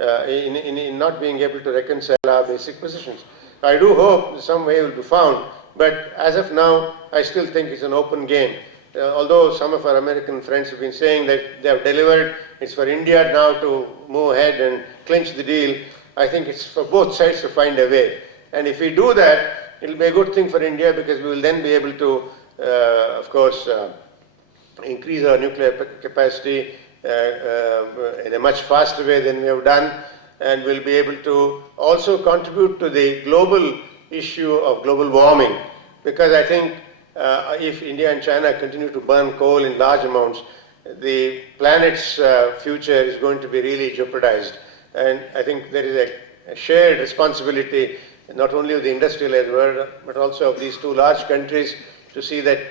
in not being able to reconcile our basic positions. I do hope some way will be found, but as of now, I still think it's an open game. Although some of our American friends have been saying that they have delivered, it's for India now to move ahead and clinch the deal. I think it's for both sides to find a way. And if we do that, it will be a good thing for India, because we will then be able to, of course, increase our nuclear capacity in a much faster way than we have done, and we'll be able to also contribute to the global issue of global warming, because I think if India and China continue to burn coal in large amounts, the planet's future is going to be really jeopardized. And I think there is a shared responsibility, not only of the industrialized world, but also of these two large countries, to see that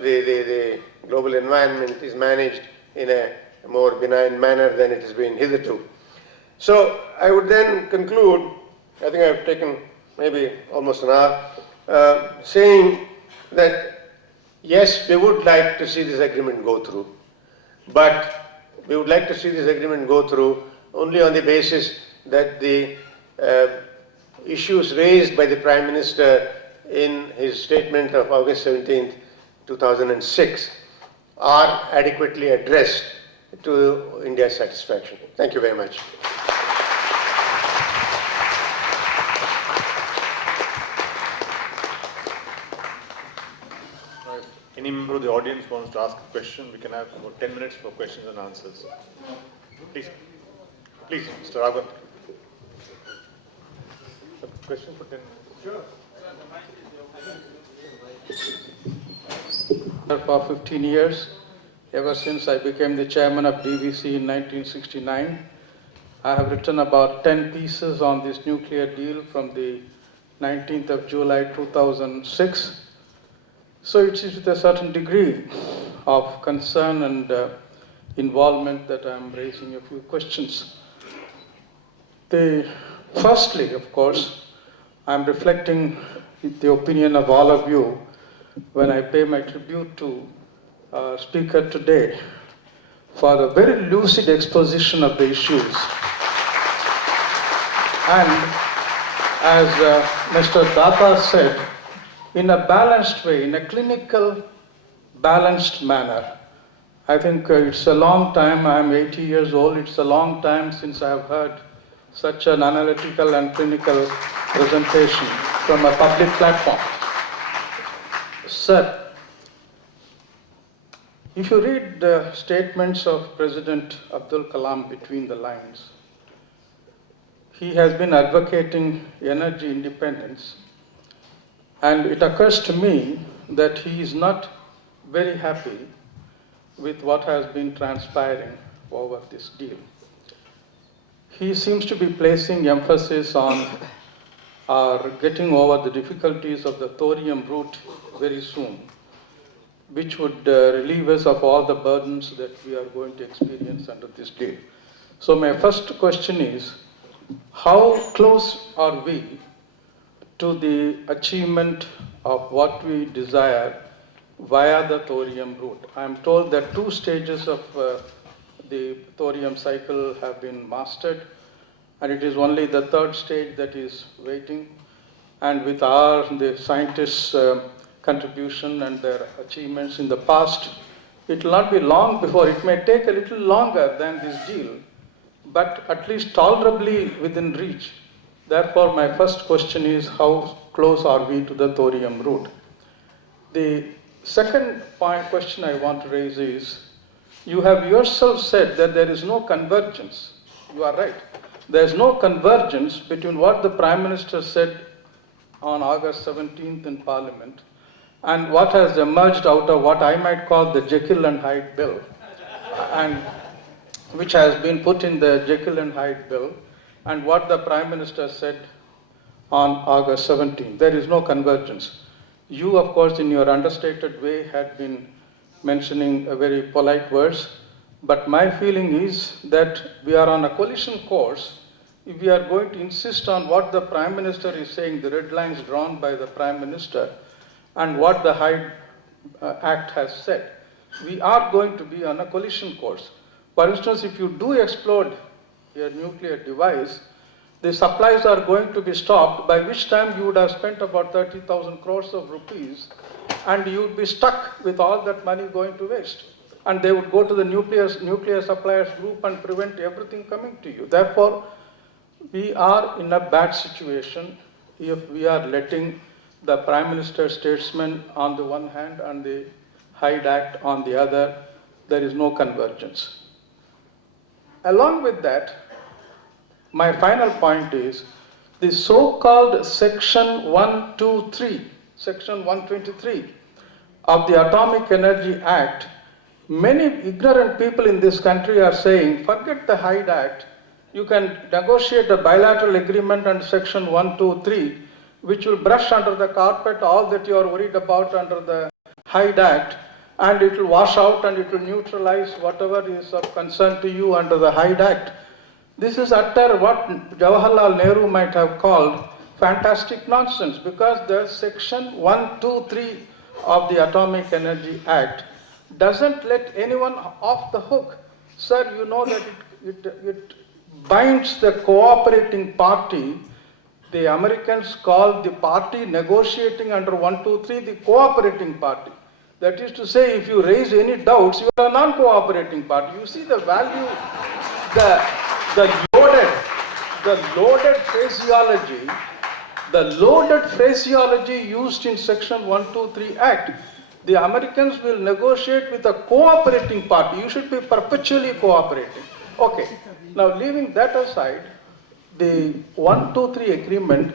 the global environment is managed in a more benign manner than it has been hitherto. So I would then conclude, I think I've taken maybe almost an hour, saying that yes, we would like to see this agreement go through, but we would like to see this agreement go through only on the basis that the issues raised by the Prime Minister in his statement of August 17th, 2006 are adequately addressed to India's satisfaction. Thank you very much. If any member of the audience wants to ask a question, we can have about 10 minutes for questions and answers. Please, Mr. Raghavan. A question for 10 minutes. Sure. For 15 years, ever since I became the chairman of DVC in 1969, I have written about 10 pieces on this nuclear deal from the 19th of July 2006. So it is with a certain degree of concern and involvement that I am raising a few questions. Firstly, of course, I am reflecting the opinion of all of you when I pay my tribute to our speaker today for a very lucid exposition of the issues. And as Mr. Datta said, in a balanced way, in a clinical, balanced manner. I think it's a long time, I am 80 years old, it's a long time since I have heard such an analytical and clinical presentation from a public platform. Sir, if you read the statements of President Abdul Kalam between the lines, he has been advocating energy independence, and it occurs to me that he is not very happy with what has been transpiring over this deal. He seems to be placing emphasis on getting over the difficulties of the thorium route very soon, which would relieve us of all the burdens that we are going to experience under this deal. So my first question is, how close are we to the achievement of what we desire via the thorium route? I am told that 2 stages of the thorium cycle have been mastered, and it is only the 3rd stage that is waiting. And with the scientists' contribution and their achievements in the past, it will not be long before, it may take a little longer than this deal, but at least tolerably within reach. Therefore, my first question is, how close are we to the thorium route? The second question I want to raise is, you have yourself said that there is no convergence. You are right. There is no convergence between what the Prime Minister said on August 17th in Parliament and what has emerged out of what I might call the Jekyll and Hyde bill, and which has been put in the Jekyll and Hyde bill, and what the Prime Minister said on August 17th. There is no convergence. You, of course, in your understated way, had been mentioning a very polite words, but my feeling is that we are on a collision course if we are going to insist on what the Prime Minister is saying, the red lines drawn by the Prime Minister, and what the Hyde Act has said. We are going to be on a collision course. For instance, if you do explode a nuclear device, the supplies are going to be stopped, by which time you would have spent about 30,000 crores of rupees, and you would be stuck with all that money going to waste. And they would go to the nuclear suppliers group and prevent everything coming to you. Therefore, we are in a bad situation if we are letting the Prime Minister's statesman on the one hand and the Hyde Act on the other. There is no convergence. Along with that, my final point is the so-called Section 123, Section 123 of the Atomic Energy Act. Many ignorant people in this country are saying, forget the Hyde Act, you can negotiate a bilateral agreement under Section 123, which will brush under the carpet all that you are worried about under the Hyde Act, and it will wash out and it will neutralize whatever is of concern to you under the Hyde Act. This is utter what Jawaharlal Nehru might have called fantastic nonsense, because the Section 123 of the Atomic Energy Act doesn't let anyone off the hook. Sir, you know that it binds the cooperating party. The Americans call the party negotiating under 123 the cooperating party. That is to say, if you raise any doubts, you are a non-cooperating party. You see the value, the loaded phraseology used in Section 123 Act. The Americans will negotiate with a cooperating party. You should be perpetually cooperating. Okay. Now, leaving that aside, the 123 agreement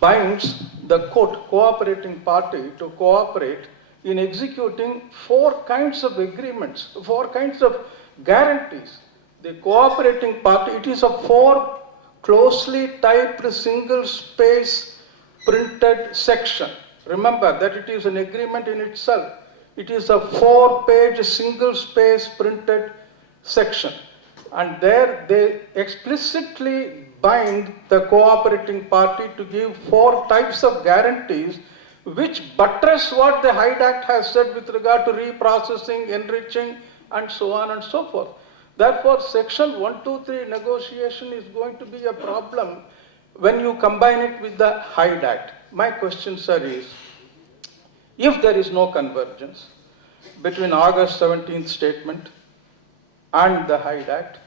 binds the cooperating party to cooperate in executing four kinds of agreements, four kinds of guarantees. The cooperating party, it is a four closely typed single space printed section. Remember that it is an agreement in itself. It is a 4-page single space printed section. And there they explicitly bind the cooperating party to give four types of guarantees which buttress what the Hyde Act has said with regard to reprocessing, enriching, and so on and so forth. Therefore, Section 123 negotiation is going to be a problem when you combine it with the Hyde Act. My question, sir, is, if there is no convergence between August 17th statement and the Hyde Act,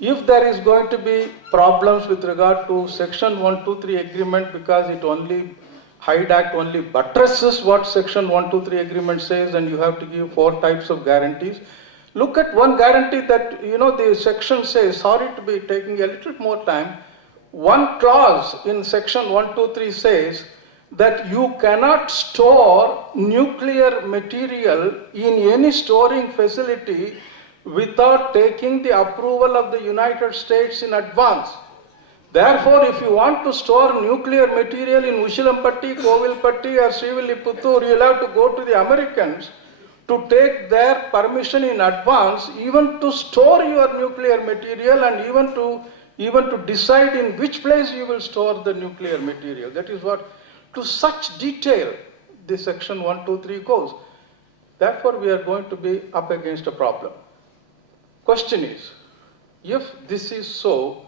if there is going to be problems with regard to Section 123 agreement because it only, Hyde Act only buttresses what Section 123 agreement says, and you have to give four types of guarantees. Look at one guarantee that, the section says, sorry to be taking a little more time, one clause in Section 123 says that you cannot store nuclear material in any storing facility without taking the approval of the United States in advance. Therefore, if you want to store nuclear material in Ushilampatti, Kovilpatti or Srivilliputtur, you'll have to go to the Americans to take their permission in advance, even to store your nuclear material and even to decide in which place you will store the nuclear material. That is what, to such detail, the Section 123 goes. Therefore, we are going to be up against a problem. Question is, if this is so,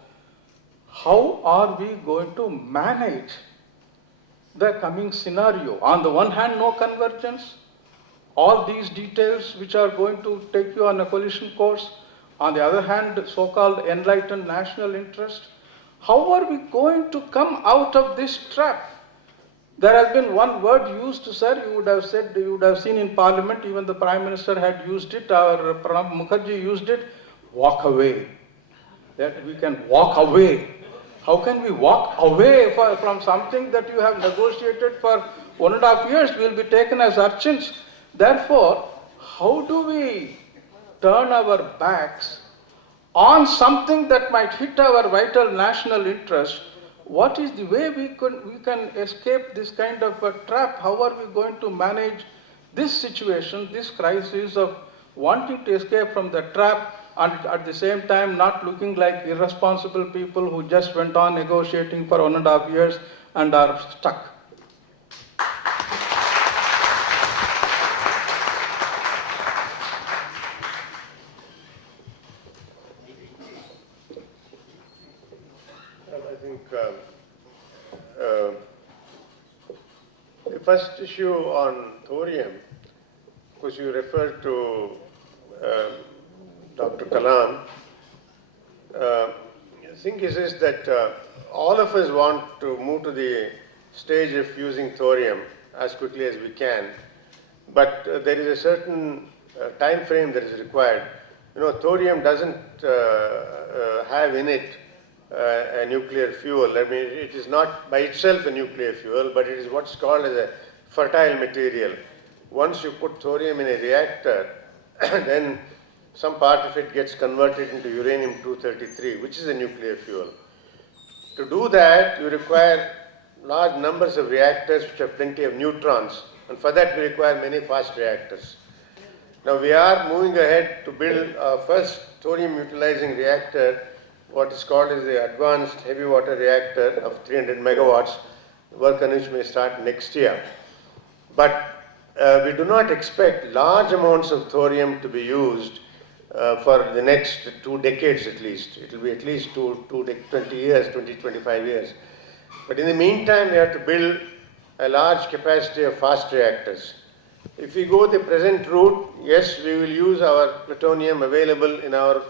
how are we going to manage the coming scenario? On the one hand, no convergence, all these details which are going to take you on a collision course. On the other hand, so-called enlightened national interest. How are we going to come out of this trap? There has been one word used, sir, you would have seen in Parliament, even the Prime Minister had used it, or Pranab Mukherjee used it, walk away. That we can walk away. How can we walk away from something that you have negotiated for 1.5 years? We will be taken as urchins. Therefore, how do we turn our backs on something that might hit our vital national interest? What is the way we can escape this kind of a trap? How are we going to manage this situation, this crisis of wanting to escape from the trap and at the same time not looking like irresponsible people who just went on negotiating for 1.5 years and are stuck? think the first issue on thorium, of course you referred to Dr. Kalam. The thing is that all of us want to move to the stage of using thorium as quickly as we can, but there is a certain time frame that is required. You know, thorium doesn't have in it a nuclear fuel. I mean, it is not by itself a nuclear fuel, but it is what's called as a fertile material. Once you put thorium in a reactor, then some part of it gets converted into uranium-233, which is a nuclear fuel. To do that, you require large numbers of reactors which have plenty of neutrons, and for that we require many fast reactors. Now we are moving ahead to build our first thorium utilizing reactor, what is called as the advanced heavy water reactor of 300 megawatts, work on which may start next year. But we do not expect large amounts of thorium to be used for the next 2 decades at least. It will be at least 20 years, 25 years. But in the meantime, we have to build a large capacity of fast reactors. If we go the present route, yes, we will use our plutonium available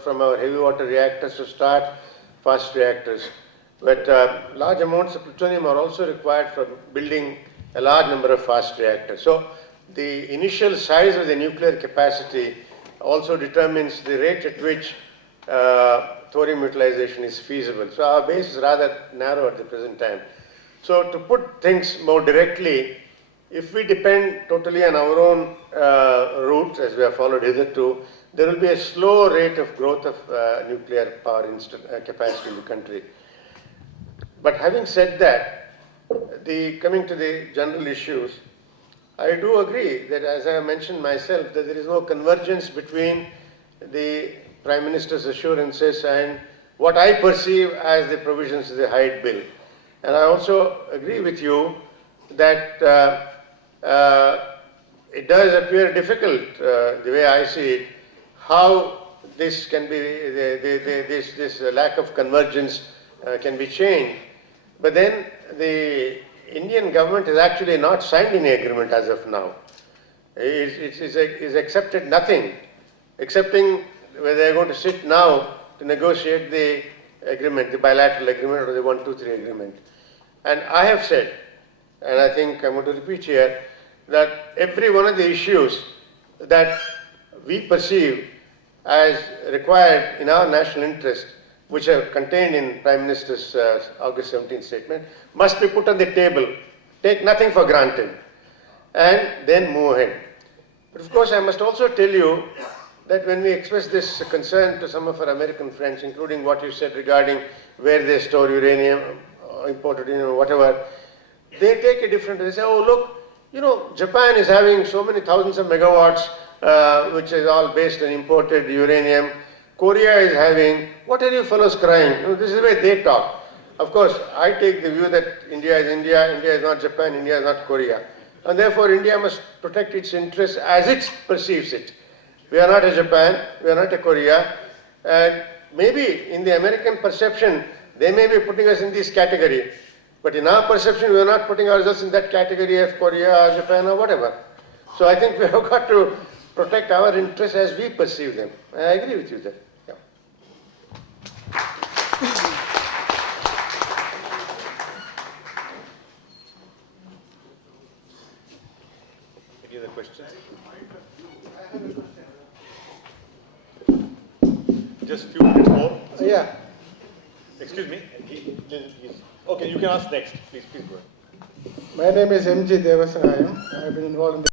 from our heavy water reactors to start fast reactors. But large amounts of plutonium are also required for building a large number of fast reactors. So the initial size of the nuclear capacity also determines the rate at which thorium utilization is feasible. So our base is rather narrow at the present time. So to put things more directly, if we depend totally on our own route, as we have followed hitherto, there will be a slow rate of growth of nuclear power capacity in the country. But having said that, coming to the general issues, I do agree that, as I mentioned myself, that there is no convergence between the Prime Minister's assurances and what I perceive as the provisions of the Hyde Bill. And I also agree with you that it does appear difficult, the way I see it, how this can be, this lack of convergence can be changed. But then the Indian government has actually not signed any agreement as of now. It's accepted nothing, excepting where they are going to sit now to negotiate the agreement, the bilateral agreement or the 123 agreement. And I have said, and I think I'm going to repeat here, that every one of the issues that we perceive as required in our national interest, which are contained in Prime Minister's August 17th statement, must be put on the table. Take nothing for granted and then move ahead. But of course, I must also tell you that when we express this concern to some of our American friends, including what you said regarding where they store uranium, imported uranium, whatever, they take a different, they say, oh look, you know, Japan is having so many thousands of megawatts, which is all based on imported uranium. Korea is having, what are you fellows crying? You know, this is the way they talk. Of course, I take the view that India is India, India is not Japan, India is not Korea. And therefore, India must protect its interests as it perceives it. We are not a Japan, we are not a Korea, and maybe in the American perception, they may be putting us in this category. But in our perception, we are not putting ourselves in that category of Korea or Japan or whatever. So I think we have got to protect our interests as we perceive them. I agree with you there. Yeah. Any other questions? Just a few minutes more. Yeah. Excuse me. Okay, you can ask next. Please go ahead. My name is M.G. Devasayam. I have been involved in the